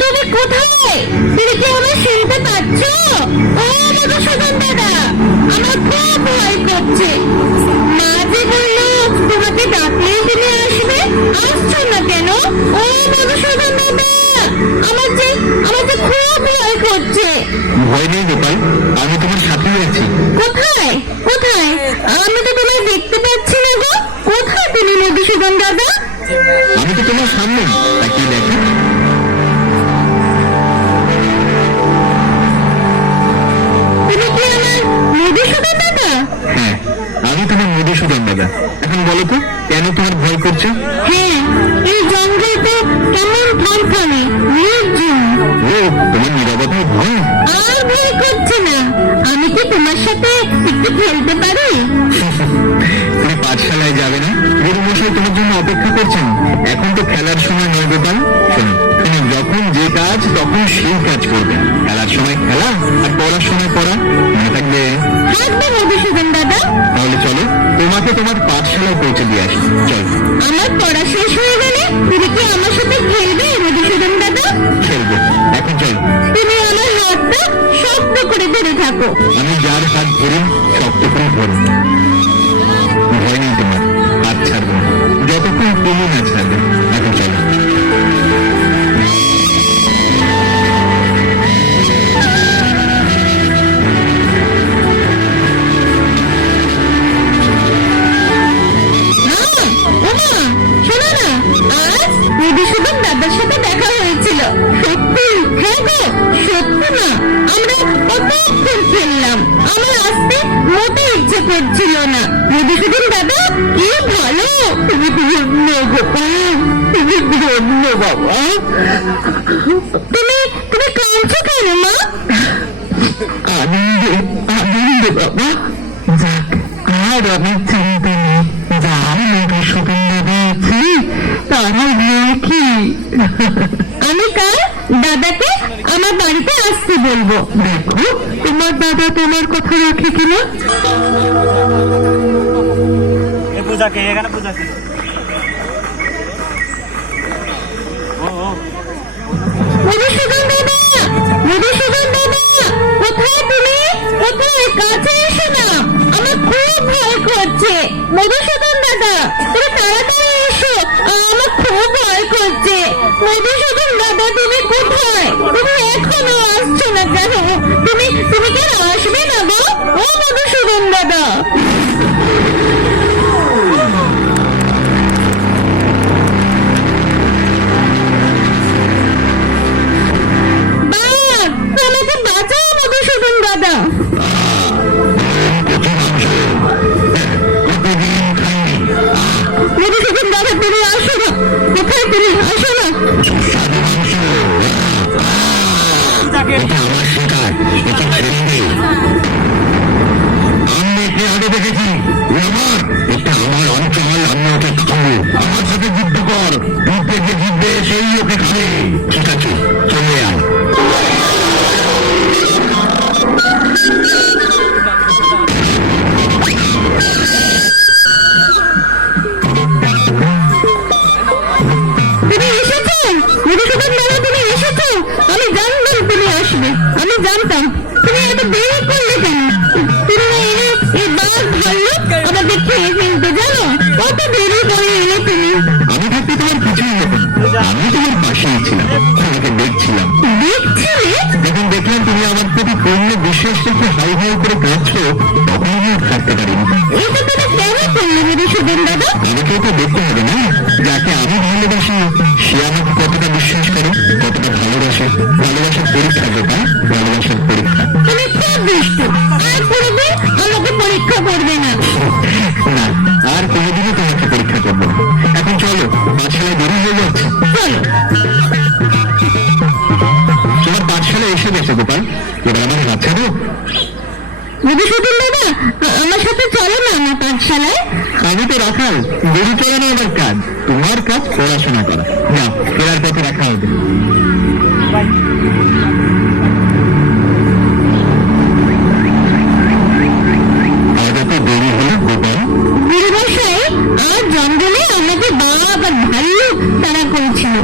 তুমি কোথায়? তুমি কি আমার শুনতে পাচ্ছ? ও মধুসূদন দাদা, আমার খুব ভয় করছে। মা যে বললো তোমাকে ডাকলেই তুমি আসবে, আসছো না কেন? ও মধুসূদন দাদা, আমার যে খুব ভয় করছে। ভয় নেই গোপাল, আমি তোমার সাথে আছি। কোথায় কোথায়? আমি তো তোমায় দেখতে পাচ্ছি না গো। কোথায় তুমি মধুসূদন দাদা? আমি তো তোমার সামনে, তাকিয়ে দেখো। তুমি কি আমার মধুসূদন দাদা? হ্যাঁ, আমি তোমার মধুসূদন দাদা। এখন বলো তো, কেন তোমার ভয় করছে? হ্যাঁ, এই জঙ্গলটা কেমন থমথমে নির্জন। ও, তোমার নীরবতায় ভয়? আর ভয় করছে না। আমি কি তোমার সাথে একটু খেলতে পারি? তুমি পাঠশালায় যাবে না? গুরুমশাই তোমার জন্য অপেক্ষা করছেন। এখন তো খেলার সময় নয় গোপাল। শোনো, যখন যে কাজ তখন সেই কাজ করবে। খেলার সময় খেলা আর পড়ার সময় পড়া, মনে থাকবে? থাকবে মধুসূদন দাদা। তাহলে চলো, তোমাকে তোমার পাঠশালায় পৌঁছে দিয়ে আসি। চল। আমার পড়া শেষ হয়ে গেলে তুমি কি আমার সাথে খেলবে মধুসূদন দাদা? খেলবো, এখন চল। তুমি আমার হাতটা শক্ত করে ধরে থাকো। আমি যার হাত ধরি শক্ত করে ধরো। ভয় নেই তোমার, হাত ছাড়বো না যতক্ষণ তুমি না ছাড়বে। এখন চলো। শোনো না, আজ মধুসূদন দাদার সাথে দেখা হয়েছিল। সত্যি? হ্যাঁ গো, সত্যি না। আমরা কতক্ষণ খেললাম, আমার আসতে মোটে ইচ্ছে করছিল না। মধুসূদন দাদা কি ভালো। তুমি ধন্য গোপাল, তুমি ধন্য বাবা। তুমি কাঁদছো কেন মা? আনন্দে আনন্দে বাবা। যাক, আর আমি চিন্তা নেই। যার মধুসূদন দাদা আছি তারা কি। আমি কাল দাদাকে আমার বাড়িতে আসতে বলবো। দেখো, তোমার দাদা তোমার কথা রাখে কিনা। পূজা কে এখানে? পূজা কে? মধুসূদন দাদা, মধুসূদন দাদা, কোথায় তুমি? কোথায়? কাছে এসো না, আমার খুব ভয় করছে। মধুসূদন দাদা, তুমি তাড়াতাড়ি এসো, আমার খুব ভয় করছে। মধুসূদন দাদা, তুমি কোথায়? তুমি এখনো আসছো না কেন? তুমি কেন আসবে না গো? ও মধুসূদন দাদা। আমাকে বাঁচাও মধুসূদন দাদা। মধুসূদন দাদা, তুমি আসো না। কোথায় তুমি? আসো না। এটা আমার শিকার, এটা ছেড়ে। আমি একে আগে দেখেছি, আমার এটা আমার অঞ্চল, আমি ওকে খাবো। আমার সাথে যুদ্ধ কর, যুদ্ধে যে জিতবে সেই ওকে খাবে। ঠিক আছে, চলে আয়। তুমি এসেছো মধুসূদন দাদা, তুমি এসেছো। আমি জানতাম তুমি আসবে, আমি জানতাম। তুমি এত দেরি করলে কেন? তুমি এলে এই বাঘ ভাল্লুক আমাদের খেয়ে ফেলতে, জানো? কত দেরি করে এলে তুমি। আমি থাকতে তোমার কিছুই হতো না। আমি তোমার পাশেই ছিলাম, তোমাকে দেখছিলাম। দেখছিলে? যখন দেখলাম তুমি আমার প্রতি পূর্ণ বিশ্বাস রেখে হাই হাই করে কাঁদছো, তখন আমি আর থাকতে পারিনি। এটা তুমি কেন করলে মধুসূদন দাদা? আমাকেও তো দেখতে হবে না, যাকে আমি ভালোবাসি সে আমাকে কতটা বিশ্বাস করে, কতটা ভালোবাসে। ভালোবাসার পরীক্ষা যেটা, ভালোবাসার পরীক্ষা। তুমি খুব দুষ্ট। আর কোনোদিন আমাকে পরীক্ষা করবে না। না, আর কোনোদিনও তোমাকে পরীক্ষা করবো না। এখন চলো, পাঠশালায় দেরি হয়ে যাচ্ছে। চলো। তোমার পাঠশালায় এসে গেছে গোপাল, এবার আমাকে হাত ছাড়ো। মধুসূদন দাদা, আমার সাথে চলো না আমার পাঠশালায়। আমি তো রাখাল, গরু চড়ানো আমার কাজ, তোমার কাজ পড়াশোনা করা। যাও, ফেরার পথে রাখা হবে। আজ এত দেরি হলো গোপাল? বীরমশাই আর জঙ্গলে আমাকে বাঘ আর ভাল্লুক তাড়া করেছিল।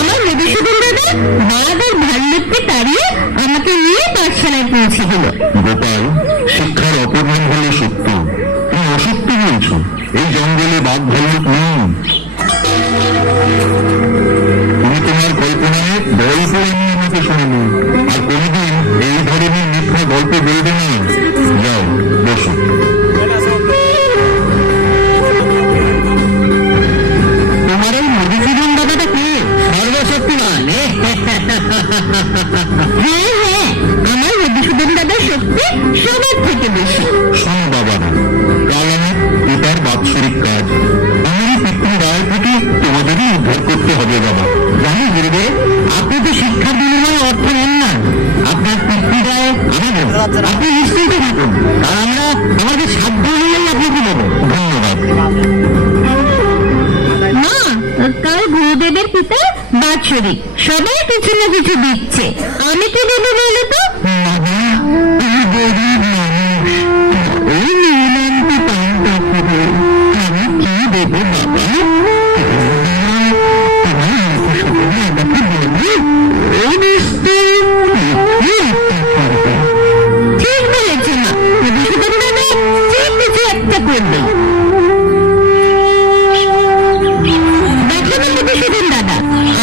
আমার মধুসূদন দাদা বাঘ আর ভাল্লুককে তাড়িয়ে আমাকে নিয়ে পাঠশালায় পৌঁছে দিল। গোপাল, শিক্ষার অপর নাম হলো সত্য। তুমি অসত্য বলছো। এই জঙ্গলে বাঘ ভাল্লুক নেই। তুমি তোমার কল্পনায় গল্প আনিয়ে আমাকে শোনালে, আর কোনোদিন এই ধরনের মিথ্যা গল্প বলবে না। যাও, বসো। তোমার এই মধুসূদন দাদাটা কে? সর্বশক্তিমান। হ্যাঁ হ্যাঁ, আমার মধুসূদন দাদার শক্তি সবার থেকে বেশি। শোনো বাবারা, কাল আমার পিতার বাৎসরিক কাজ। আমারই পিতৃ রায় থেকে তোমাদেরই উদ্ধার করতে হবে বাবা। জানি গুরুদেব, আপনি তো শিক্ষার বিনিময়ে অর্থ নেন না। আপনার পিতৃ রায় আমাদের। আপনি নিশ্চিন্ত থাকুন, আর আমরা আমাদের সাধ্য অনুযায়ী আপনাকে দেবো। ধন্যবাদ। মা, কাল গুরুদেবের পিতা বাৎসরিক, সবাই কিছু না কিছু দিচ্ছে। আমি কি দেবো বলো তো? বাবা, তুমি গরিব মানুষ। ওই নীলান্তি পানটা করে আমি কি দেবো বাবা? ঠিক বলেছে মা, মধুসূদন দাদা ঠিক কিছু একটা করবে। দেখো না মধুসূদন দাদা,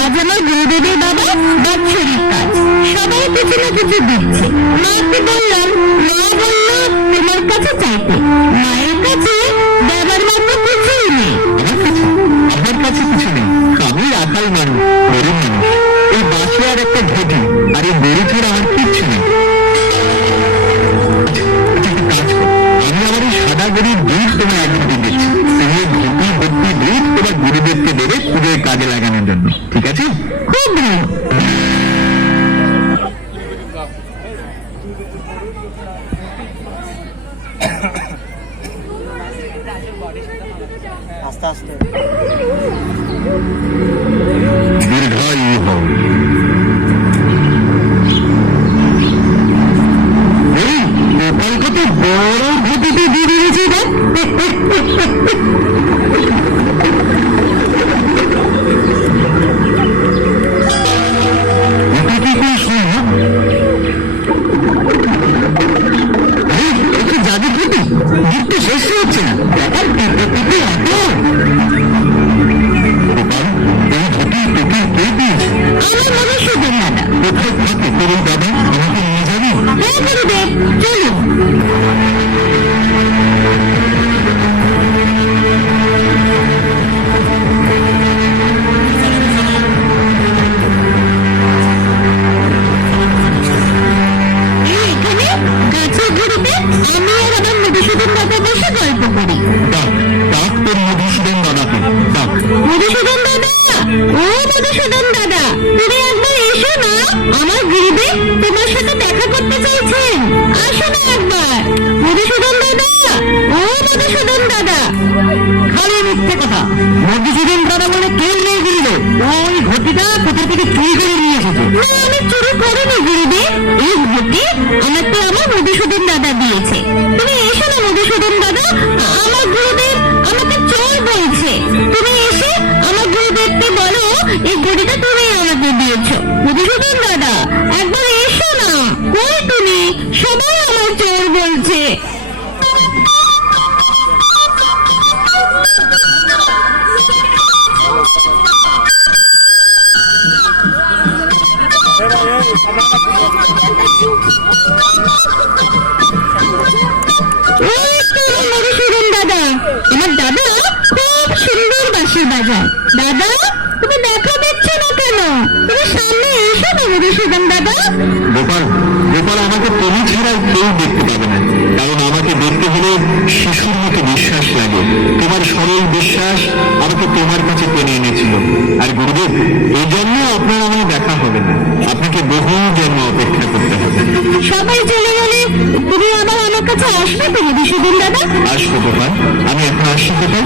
আজ আমার গুরুদেবের বাবা বাৎসরিক কাজ, সবাই কিছু না কিছু দিচ্ছে। মাকে বললাম, মা বললো তোমার কাছে চাইতে। মায়ের কাছে দেবার মতো কিছুই নেই। আমার কাছে কিছু নেই। আমি রাখাল মানুষ, গরিব মানুষ। এই বাসে আর একটা ঘটি, আর এই গরু ছাড়া আর কিচ্ছু নেই। একটা কাজ করো, আমি আমার এই সাদা গরুর দুধ তোমার এক ঘটি দিচ্ছি। তুমি এই ঘটি ভর্তি দুধ তোমার গুরুদেবকে দেবে পুজোয় কাজে লাগানোর জন্য, ঠিক আছে? খুব ভালো। আস্তে আস্তে দীর্ঘায়ু হও। গোপাল কত বড় ঘটিতে দিয়ে দিয়েছে না? এটা কি করে সম্ভব? একটু জাদু ঘটি, দুধ তো শেষ হচ্ছে না। ব্যাপার পেতে পেতে এত। গোপাল, এই ঘটি তোকে কে দিয়েছে? আমার মধুসূদন দাদা। কোথায় থাকে তোর এই দাদা? আমাকে নিয়ে যাবি? হ্যাঁ গুরুদেব, চলুন। এখানে গাছের গুঁড়িতে আমি আর আমার মধুসূদন দাদা বসে গল্প করি। ডাক, ডাক তোর মধুসূদন দাদাকে, ডাক। মধুসূদন দাদা, ও মধুসূদন দাদা, তুমি একবার এসো না। আমার গুরুদেব তোমার সাথে দেখা করতে চাইছেন। আসো না একবার। মধুসূদন দাদা, ও মধুসূদন দাদা। খালি মিথ্যে কথা। মধুসূদন দাদা বলে কেউ নেই গুরুদেব। ওই ঘটিটা কোথা থেকে চুরি করে নিয়ে এসেছে। না, আমি চুরি করিনি গুরুদেব। এই ঘটি আমাকে আমার মধুসূদন দাদা দিয়েছে। তুমি এসো না মধুসূদন দাদা। আমার গুরুদেব আমাকে চোর বলছে। তুমি এসে আমার গুরুদেবকে বলো এই ঘটিটা তুমি আমাকে দিয়েছো। মধুসূদন দাদা, একবার এসো না। কই তুমি? সবাই আমার চোর বলছে। ওই তো মধুসূদন দাদা। আমার দাদা খুব সুন্দর বাঁশি বাজায়। দাদা, তুমি দেখা দিচ্ছ না কেন? তুমি সামনে এসো না মধুসূদন দাদা। গোপাল, গোপাল, আমাকে তুমি ছাড়া কেউ দেখতে পাবে না। কারণ আমাকে দেখতে হলে শিশুর মতো বিশ্বাস লাগে। তোমার সরল বিশ্বাস আমাকে তোমার কাছে টেনে এনেছিল। আর গুরুদেব, এই জন্য আপনার আমার দেখা হবে না। আপনাকে বহু জন্ম অপেক্ষা করতে হবে। সবাই চলে গেলে তুমি আবার আমার কাছে আসবে তো মধুসূদন দাদা? আসবো গোপাল, আমি এখন আসি গোপাল।